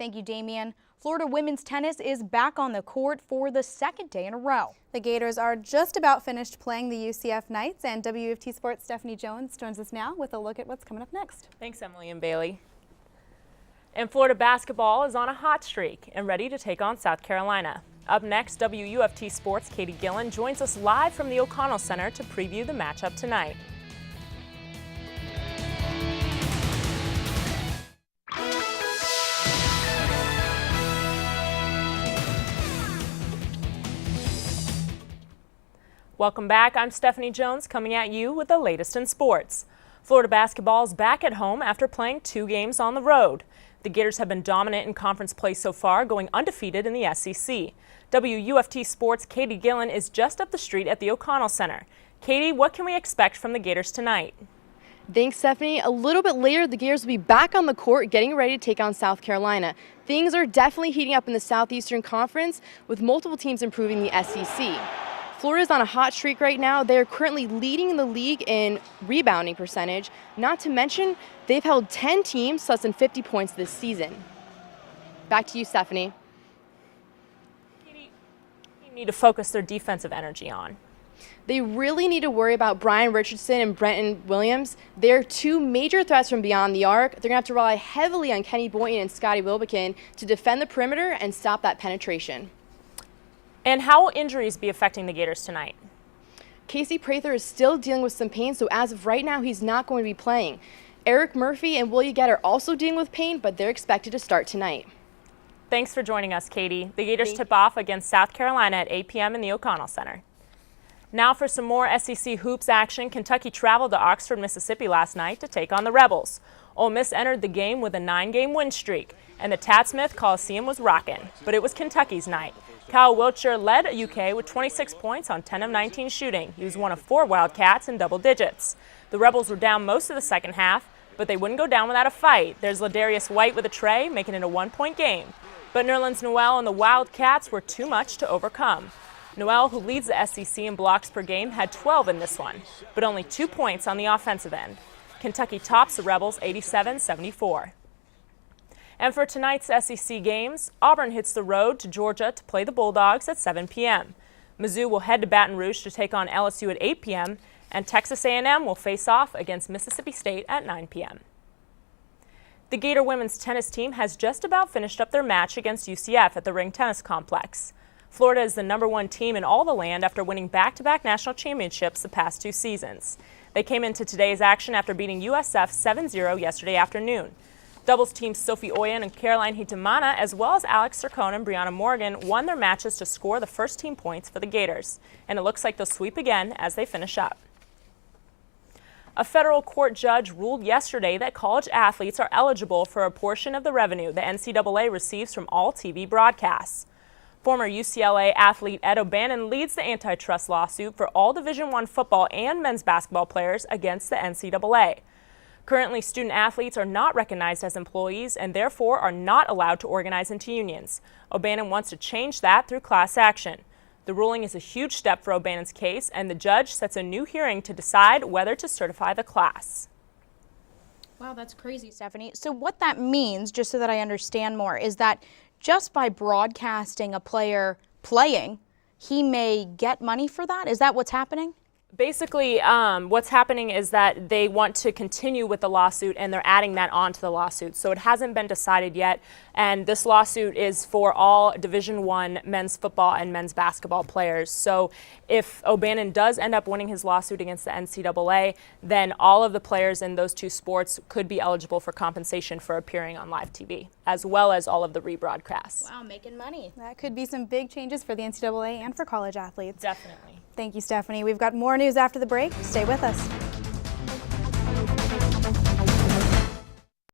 Thank you, Damian. Florida women's tennis is back on the court for the second day in a row. The Gators are just about finished playing the UCF Knights, and WUFT Sports' Stephanie Jones joins us now with a look at what's coming up next. Thanks, Emily and Bailey. And Florida basketball is on a hot streak and ready to take on South Carolina. Up next, WUFT Sports' Katie Gillen joins us live from the O'Connell Center to preview the matchup tonight. Welcome back. I'm Stephanie Jones coming at you with the latest in sports. Florida basketball is back at home after playing 2 games on the road. The Gators have been dominant in conference play so far, going undefeated in the SEC. WUFT Sports' Katie Gillen is just up the street at the O'Connell Center. Katie, what can we expect from the Gators tonight? Thanks, Stephanie. A little bit later, the Gators will be back on the court getting ready to take on South Carolina. Things are definitely heating up in the Southeastern Conference, with multiple teams improving the SEC. Florida's on a hot streak right now. They're currently leading the league in rebounding percentage. Not to mention, they've held 10 teams to less than 50 points this season. Back to you, Stephanie. Katie, you need to focus their defensive energy on. They really need to worry about Brian Richardson and Brenton Williams. They're 2 major threats from beyond the arc. They're going to have to rely heavily on Kenny Boynton and Scotty Wilbekin to defend the perimeter and stop that penetration. And how will injuries be affecting the Gators tonight? Casey Prather is still dealing with some pain, so as of right now, he's not going to be playing. Eric Murphy and Will Yegget are also dealing with pain, but they're expected to start tonight. Thanks for joining us, Katie. The Gators tip off against South Carolina at 8 p.m. in the O'Connell Center. Now for some more SEC hoops action. Kentucky traveled to Oxford, Mississippi last night to take on the Rebels. Ole Miss entered the game with a 9-game win streak, and the Tad Smith Coliseum was rocking, but it was Kentucky's night. Kyle Wiltshire led UK with 26 points on 10 of 19 shooting. He was one of 4 Wildcats in double digits. The Rebels were down most of the second half, but they wouldn't go down without a fight. There's Ladarius White with a tray, making it a 1-point game. But Nerlens Noel and the Wildcats were too much to overcome. Noel, who leads the SEC in blocks per game, had 12 in this one, but only 2 points on the offensive end. Kentucky tops the Rebels 87-74. And for tonight's SEC games, Auburn hits the road to Georgia to play the Bulldogs at 7 p.m. Mizzou will head to Baton Rouge to take on LSU at 8 p.m., and Texas A&M will face off against Mississippi State at 9 p.m. The Gator women's tennis team has just about finished up their match against UCF at the Ring Tennis Complex. Florida is the #1 team in all the land after winning back-to-back national championships the past 2 seasons. They came into today's action after beating USF 7-0 yesterday afternoon. Doubles teams Sophie Oyen and Caroline Hitamana, as well as Alex Cercone and Brianna Morgan, won their matches to score the first team points for the Gators. And it looks like they'll sweep again as they finish up. A federal court judge ruled yesterday that college athletes are eligible for a portion of the revenue the NCAA receives from all TV broadcasts. Former UCLA athlete Ed O'Bannon leads the antitrust lawsuit for all Division I football and men's basketball players against the NCAA. Currently, student athletes are not recognized as employees and therefore are not allowed to organize into unions. O'Bannon wants to change that through class action. The ruling is a huge step for O'Bannon's case, and the judge sets a new hearing to decide whether to certify the class. Wow, that's crazy, Stephanie. So what that means, just so that I understand more, is that just by broadcasting a player playing, he may get money for that? Is that what's happening? Basically, what's happening is that they want to continue with the lawsuit, and they're adding that on to the lawsuit. So it hasn't been decided yet, and this lawsuit is for all Division I men's football and men's basketball players. So if O'Bannon does end up winning his lawsuit against the NCAA, then all of the players in those 2 sports could be eligible for compensation for appearing on live TV, as well as all of the rebroadcasts. Wow, making money. That could be some big changes for the NCAA and for college athletes. Definitely. Thank you, Stephanie. We've got more news after the break. Stay with us.